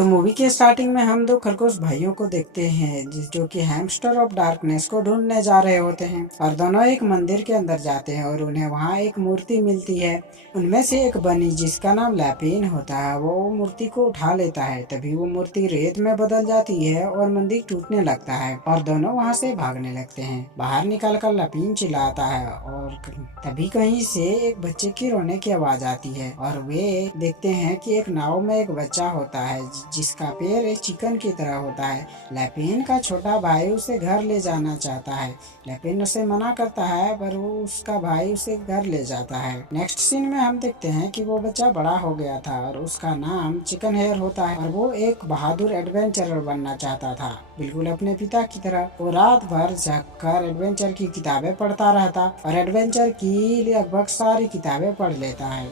तो मूवी के स्टार्टिंग में हम दो खरगोश भाइयों को देखते हैं जो कि हैमस्टर ऑफ डार्कनेस को ढूंढने जा रहे होते हैं और दोनों एक मंदिर के अंदर जाते हैं और उन्हें वहाँ एक मूर्ति मिलती है। उनमें से एक बनी जिसका नाम लैपिन होता है वो मूर्ति को उठा लेता है। तभी वो मूर्ति रेत में बदल जाती है और मंदिर टूटने लगता है और दोनों वहाँ से भागने लगते हैं। बाहर निकल कर लैपिन चिल्लाता है और तभी कहीं से एक बच्चे की रोने की आवाज आती है और वे देखते हैं कि एक नाव में एक बच्चा होता है जिसका पैर एक चिकन की तरह होता है। लैपिन का छोटा भाई उसे घर ले जाना चाहता है। लैपिन उसे मना करता है पर वो उसका भाई उसे घर ले जाता है। नेक्स्ट सीन में हम देखते हैं कि वो बच्चा बड़ा हो गया था और उसका नाम चिकन हेयर होता है और वो एक बहादुर एडवेंचरर बनना चाहता था, बिल्कुल अपने पिता की तरह। वो रात भर जागकर एडवेंचर की किताबें पढ़ता रहता और एडवेंचर की लगभग सारी किताबें पढ़ लेता है।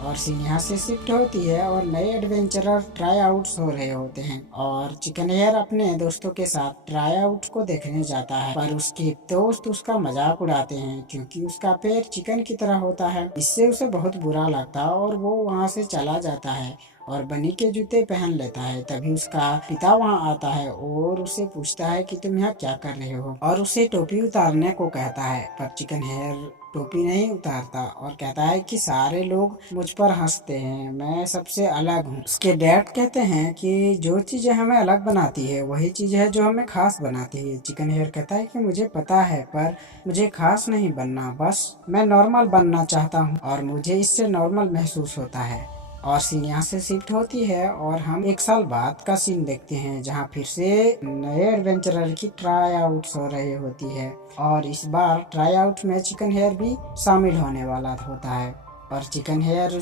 और सीन यहाँ से शिफ्ट होती है और नए एडवेंचरर ट्राई आउट्स हो रहे होते हैं और चिकन हेयर अपने दोस्तों के साथ ट्राई आउट को देखने जाता है पर उसके दोस्त उसका मजाक उड़ाते हैं क्योंकि उसका पैर चिकन की तरह होता है। इससे उसे बहुत बुरा लगता है और वो वहाँ से चला जाता है और बनी के जूते पहन लेता है। तभी उसका पिता वहाँ आता है और उसे पूछता है कि तुम यहाँ क्या कर रहे हो और उसे टोपी उतारने को कहता है पर चिकन हेयर टोपी नहीं उतारता और कहता है कि सारे लोग मुझ पर हंसते हैं, मैं सबसे अलग हूँ। उसके डैड कहते हैं कि जो चीजें हमें अलग बनाती है वही चीज है जो हमें खास बनाती है। चिकन हेयर कहता है कि मुझे पता है पर मुझे खास नहीं बनना, बस मैं नॉर्मल बनना चाहता हूँ और मुझे इससे नॉर्मल महसूस होता है। और सीन यहाँ से शिफ्ट होती है और हम एक साल बाद का सीन देखते हैं जहाँ फिर से नए एडवेंचरर की ट्राई आउट्स हो रही होती है और इस बार ट्राई आउट में चिकन हेयर भी शामिल होने वाला होता है और चिकन हेयर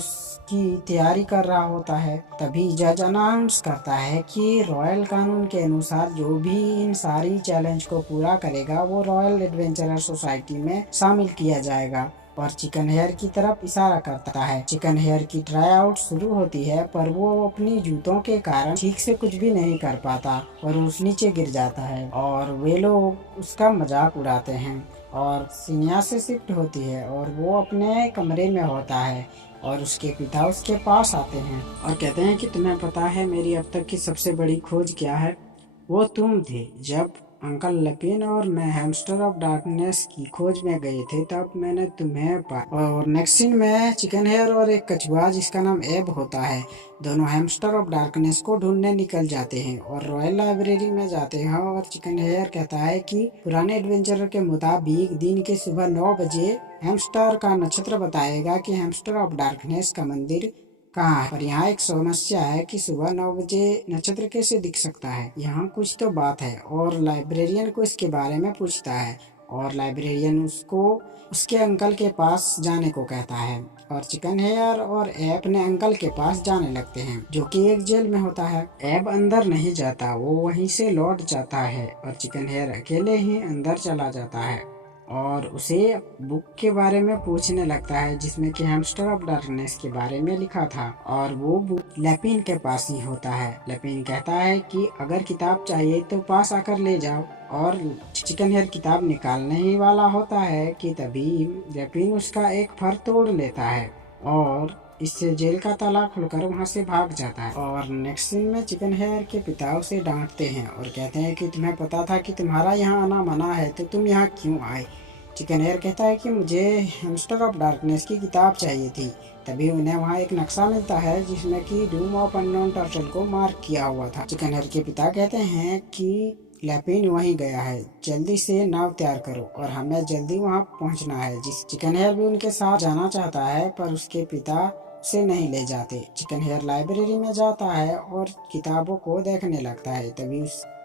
की तैयारी कर रहा होता है। तभी जज अनाउंस करता है कि रॉयल कानून के अनुसार जो भी इन सारी चैलेंज को पूरा करेगा वो रॉयल एडवेंचरर सोसाइटी में शामिल किया जाएगा और चिकन हेयर की तरफ इशारा करता है। चिकन हेयर की ट्राई आउट शुरू होती है पर वो अपनी जूतों के कारण ठीक से कुछ भी नहीं कर पाता और उस नीचे गिर जाता है और वे लोग उसका मजाक उड़ाते हैं। और सिनिया से शिफ्ट होती है और वो अपने कमरे में होता है और उसके पिता उसके पास आते हैं और कहते हैं कि तुम्हें पता है मेरी अब तक की सबसे बड़ी खोज क्या है? वो तुम थे। जब अंकल लपेन और मैं हैमस्टर ऑफ डार्कनेस की खोज में गए थे तब मैंने तुम्हें पाया। और नेक्स्ट सीन में चिकन हेयर और एक कछुआ जिसका नाम एब होता है दोनों हैमस्टर ऑफ डार्कनेस को ढूंढने निकल जाते हैं और रॉयल लाइब्रेरी में जाते हैं और चिकन हेयर कहता है कि पुराने एडवेंचरर के मुताबिक दिन के सुबह 9 बजे हैमस्टर का नक्षत्र बताएगा कि हैमस्टर ऑफ डार्कनेस का मंदिर कहाँ है। पर यहाँ एक समस्या है कि सुबह 9 बजे नक्षत्र कैसे दिख सकता है, यहाँ कुछ तो बात है। और लाइब्रेरियन को इसके बारे में पूछता है और लाइब्रेरियन उसको उसके अंकल के पास जाने को कहता है और चिकन हेयर और एब ने अंकल के पास जाने लगते हैं जो कि एक जेल में होता है। एब अंदर नहीं जाता, वो वहीं से लौट जाता है और चिकन हेयर अकेले ही अंदर चला जाता है और उसे बुक के बारे में पूछने लगता है जिसमें कि हैमस्टर ऑफ डार्कनेस के बारे में लिखा था और वो बुक लैपिन के पास ही होता है। लैपिन कहता है कि अगर किताब चाहिए तो पास आकर ले जाओ और चिकन हेयर किताब निकालने ही वाला होता है कि तभी लैपिन उसका एक फर तोड़ लेता है और इससे जेल का ताला खुलकर वहाँ से भाग जाता है। और नेक्स्ट सीन में चिकन हेयर के पिता उसे डांटते हैं और कहते हैं कि तुम्हें पता था कि तुम्हारा यहाँ आना मना है तो तुम यहाँ क्यों आए? चिकन हेयर कहता है कि मुझे हैमस्टर ऑफ डार्कनेस की किताब चाहिए थी। तभी उन्हें वहाँ एक नक्शा मिलता है जिसमें कि डूम ऑफ अननोन टर्टल को मार्क किया हुआ था। चिकन हेयर के पिता कहते हैं कि लैपिन वहीं गया है, जल्दी से नाव तैयार करो और हमें जल्दी वहाँ पहुँचना है। जिस चिकन हेयर भी उनके साथ जाना चाहता है पर उसके पिता उसे नहीं ले जाते। चिकन हेयर लाइब्रेरी में जाता है और किताबों को देखने लगता है। तभी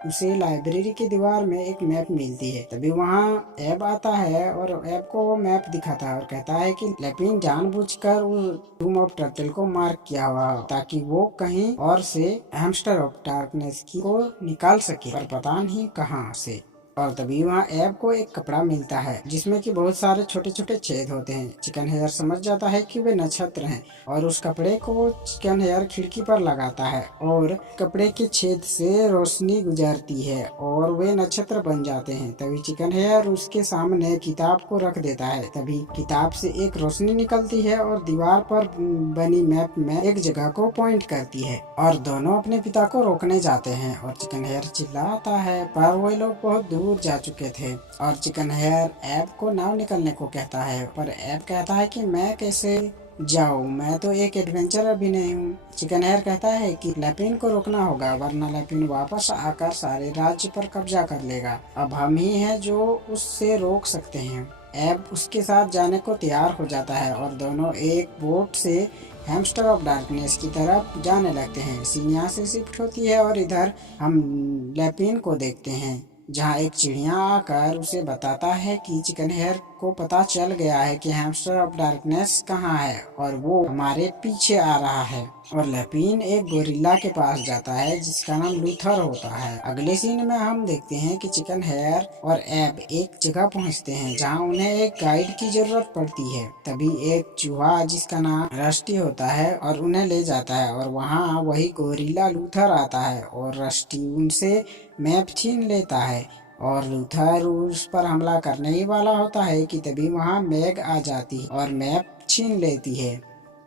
उसे लाइब्रेरी की दीवार में एक मैप मिलती है। तभी वहाँ एब आता है और एब को वो मैप दिखाता है और कहता है कि लैपिन जानबूझकर उस डूम ऑफ टर्टल को मार्क किया हुआ हो ताकि वो कहीं और से हैमस्टर ऑफ डार्कनेस की को निकाल सके पर पता नहीं कहाँ से। और तभी वहाँ एब को एक कपड़ा मिलता है जिसमें कि बहुत सारे छोटे छोटे छेद होते हैं। चिकन हेयर समझ जाता है कि वे नक्षत्र हैं और उस कपड़े को चिकन हेयर खिड़की पर लगाता है और कपड़े के छेद से रोशनी गुजरती है और वे नक्षत्र बन जाते हैं। तभी चिकन हेयर उसके सामने किताब को रख देता है। तभी किताब से एक रोशनी निकलती है और दीवार पर बनी मैप में एक जगह को पॉइंट करती है और दोनों अपने पिता को रोकने जाते हैं और चिकन हेयर चिल्लाता है, पर वे लोग बहुत दूर जा चुके थे और चिकन हेयर एब को नाव निकलने को कहता है, पर एब कहता है कि मैं कैसे जाऊँ, मैं तो एक एडवेंचरर भी नहीं हूँ। चिकन हेयर कहता है कि लैपिन को रोकना होगा वरना लैपिन वापस आकर सारे राज्य पर कब्जा कर लेगा। अब हम ही हैं जो उससे रोक सकते हैं। एब उसके साथ जाने को तैयार हो जाता है और दोनों एक बोट से हैमस्टर ऑफ डार्कनेस की तरफ जाने लगते हैं। सीन यहाँ से शिफ्ट होती है और इधर हम लैपिन को देखते हैं जहाँ एक चिड़िया आकर उसे बताता है कि चिकन हेयर को पता चल गया है कि हैमस्टर ऑफ डार्कनेस कहाँ है और वो हमारे पीछे आ रहा है। और लैपिन एक गोरिल्ला के पास जाता है जिसका नाम लूथर होता है। अगले सीन में हम देखते हैं कि चिकन हेयर और एब एक जगह पहुंचते हैं जहां उन्हें एक गाइड की जरूरत पड़ती है। तभी एक चूहा जिसका नाम रस्टी होता है और उन्हें ले जाता है और वहां वही गोरिल्ला लूथर आता है और रस्टी उनसे मैप छीन लेता है और लूथर उस पर हमला करने ही वाला होता है कि तभी वहां मैग आ जाती है और मैप छीन लेती है।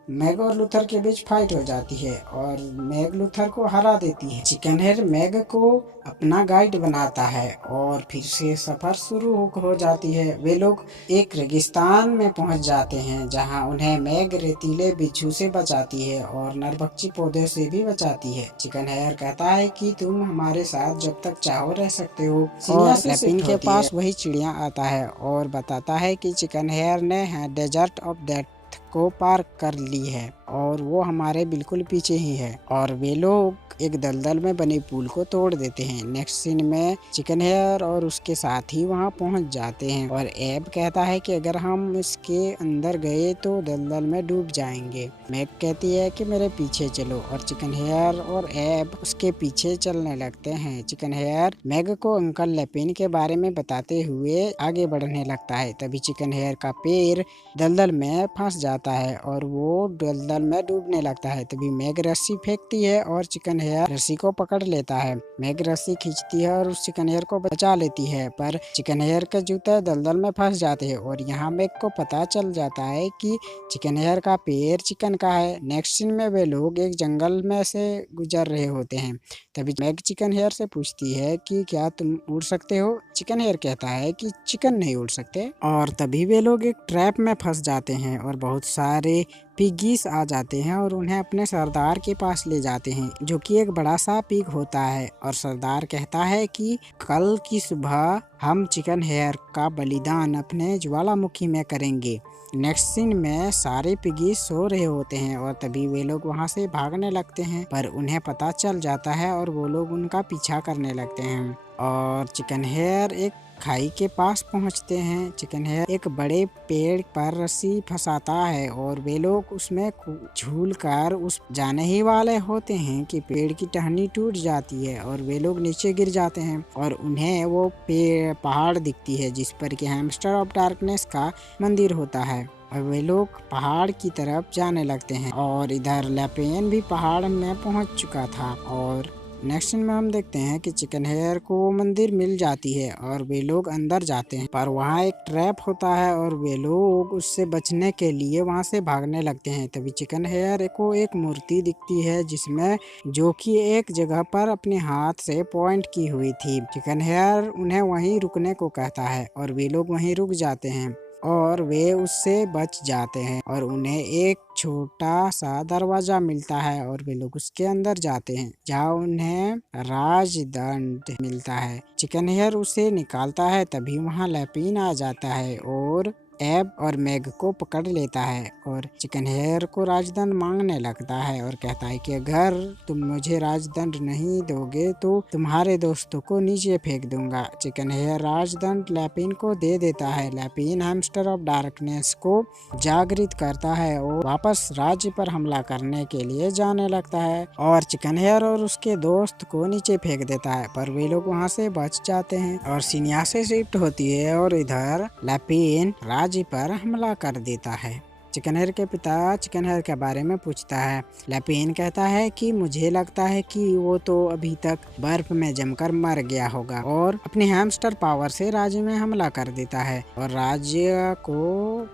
मैग और लूथर के बीच फाइट हो जाती है और मैग लूथर को हरा देती है। चिकन हेयर मैग को अपना गाइड बनाता है और फिर से सफर शुरू हो जाती है। वे लोग एक रेगिस्तान में पहुंच जाते हैं जहां उन्हें मैग रेतीले बिच्छू से बचाती है और नरभक्षी पौधे से भी बचाती है। चिकन हेयर कहता है कि तुम हमारे साथ जब तक चाहो रह सकते हो। और लैपिन के पास वही चिड़िया आता है और बताता है कि चिकन हेयर ने डेजर्ट ऑफ डेथ को पार कर ली है और वो हमारे बिल्कुल पीछे ही है और वे लोग एक दलदल में बने पुल को तोड़ देते हैं। नेक्स्ट सीन में चिकन हेयर और उसके साथी वहां पहुंच जाते हैं और एब कहता है कि अगर हम इसके अंदर गए तो दलदल में डूब जाएंगे। मैग कहती है कि मेरे पीछे चलो और चिकन हेयर और एब उसके पीछे चलने लगते हैं। चिकन हेयर मैग को अंकल लैपिन के बारे में बताते हुए आगे बढ़ने लगता है। तभी चिकन हेयर का पैर दलदल में फंस जाता है और वो दलदल में डूबने लगता है। तभी मैग रस्सी फेंकती है और चिकन हेयर रस्सी को पकड़ लेता है। मैग रस्सी खींचती है और उस चिकन हेयर को बचा लेती है, पर चिकन हेयर के जूते दलदल में फंस जाते हैं और यहाँ मैग को पता चल जाता है कि चिकन हेयर का पैर चिकन का है। नेक्स्ट सीन में वे लोग एक जंगल में से गुजर रहे होते हैं। तभी मैग चिकन हेयर से पूछती है कि क्या तुम उड़ सकते हो। चिकन हेयर कहता है कि चिकन नहीं उड़ सकते और तभी वे लोग एक ट्रैप में फंस जाते हैं और बहुत सारे पिगीस आ जाते हैं और उन्हें अपने सरदार के पास ले जाते हैं जो कि एक बड़ा सा पिग होता है और सरदार कहता है कि कल की सुबह हम चिकन हेयर का बलिदान अपने ज्वालामुखी में करेंगे। नेक्स्ट सीन में सारे पिगीस सो रहे होते हैं और तभी वे लोग वहां से भागने लगते हैं, पर उन्हें पता चल जाता है और वो लोग उनका पीछा करने लगते हैं और चिकन हेयर एक खाई के पास पहुंचते हैं। चिकन हेयर एक बड़े पेड़ पर रस्सी फंसाता है और वे लोग उसमें झूल कर उस जाने ही वाले होते हैं कि पेड़ की टहनी टूट जाती है और वे लोग नीचे गिर जाते हैं और उन्हें वो पहाड़ दिखती है जिस पर कि हैमस्टर ऑफ डार्कनेस का मंदिर होता है और वे लोग पहाड़ की तरफ जाने लगते हैं और इधर लैपिन भी पहाड़ में पहुंच चुका था। और नेक्स्ट सीन में हम देखते हैं कि चिकन हेयर को वो मंदिर मिल जाती है और वे लोग अंदर जाते हैं, पर वहाँ एक ट्रैप होता है और वे लोग उससे बचने के लिए वहाँ से भागने लगते हैं। तभी चिकन हेयर को एक मूर्ति दिखती है जिसमें जो कि एक जगह पर अपने हाथ से पॉइंट की हुई थी। चिकन हेयर उन्हें वहीं रुकने को कहता है और वे लोग वहीं रुक जाते हैं और वे उससे बच जाते हैं और उन्हें एक छोटा सा दरवाजा मिलता है और वे लोग उसके अंदर जाते हैं जहाँ उन्हें राजदंड मिलता है। चिकन हेयर उसे निकालता है तभी वहाँ लैपिन आ जाता है और एब और मैग को पकड़ लेता है और चिकन हेयर को राजदंड मांगने लगता है और कहता है कि अगर तुम मुझे राजदंड नहीं दोगे तो तुम्हारे दोस्तों को नीचे फेंक दूंगा। चिकन हेयर राजदंड लैपिन को दे देता है। लैपिन हैमस्टर ऑफ डार्कनेस को जागृत करता है और वापस राज्य पर हमला करने के लिए जाने लगता है और चिकन हेयर और उसके दोस्त को नीचे फेंक देता है, पर वे लोग वहाँ से बच जाते हैं और सीन यहाँ से शिफ्ट होती है और इधर लैपिन राज्य पर हमला कर देता है। चिकन हेयर के पिता चिकन हेयर के बारे में पूछता है। लैपिन कहता है कि मुझे लगता है कि वो तो अभी तक बर्फ में जमकर मर गया होगा और अपने हैमस्टर पावर से राज्य में हमला कर देता है और राज्य को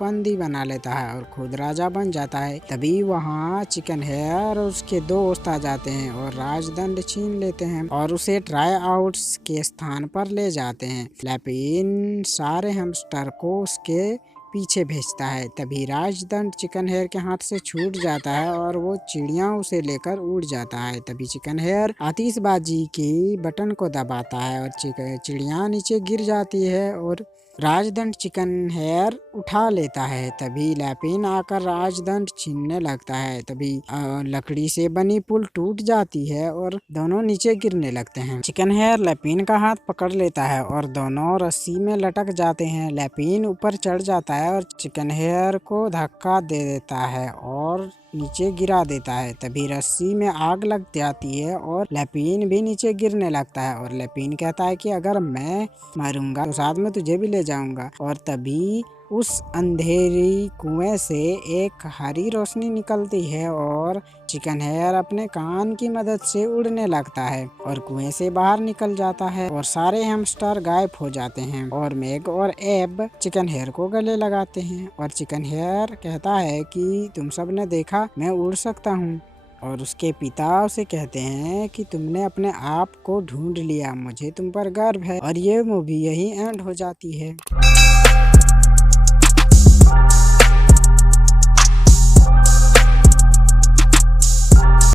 बंदी बना लेता है और खुद राजा बन जाता है। तभी वहाँ चिकन हेयर और उसके दोस्त आ जाते हैं और राजदंड छीन लेते हैं और उसे ट्राई आउट्स के स्थान पर ले जाते हैं। लैपिन सारे हैमस्टर को उसके पीछे भेजता है। तभी राजदंड चिकन हेयर के हाथ से छूट जाता है और वो चिड़िया उसे लेकर उड़ जाता है। तभी चिकन हेयर आतिशबाजी की बटन को दबाता है और चिड़िया नीचे गिर जाती है और राजदंड चिकन हेयर उठा लेता है। तभी लैपिन आकर राजदंड छीनने लगता है। तभी लकड़ी से बनी पुल टूट जाती है और दोनों नीचे गिरने लगते हैं। चिकन हेयर लैपिन का हाथ पकड़ लेता है और दोनों रस्सी में लटक जाते हैं। लैपिन ऊपर चढ़ जाता है और चिकन हेयर को धक्का दे देता है और नीचे गिरा देता है। तभी रस्सी में आग लग जाती है और लैपिन भी नीचे गिरने लगता है और लैपिन कहता है कि अगर मैं मरूंगा तो साथ में तुझे भी ले जाऊंगा। और तभी उस अंधेरी कुएं से एक हरी रोशनी निकलती है और चिकन हेयर अपने कान की मदद से उड़ने लगता है और कुएं से बाहर निकल जाता है और सारे हैमस्टर गायब हो जाते हैं और मैग और एब चिकन हेयर को गले लगाते हैं और चिकन हेयर कहता है कि तुम सब ने देखा मैं उड़ सकता हूँ और उसके पिता उसे कहते हैं कि तुमने अपने आप को ढूंढ लिया, मुझे तुम पर गर्व है। और ये मूवी यही एंड हो जाती है।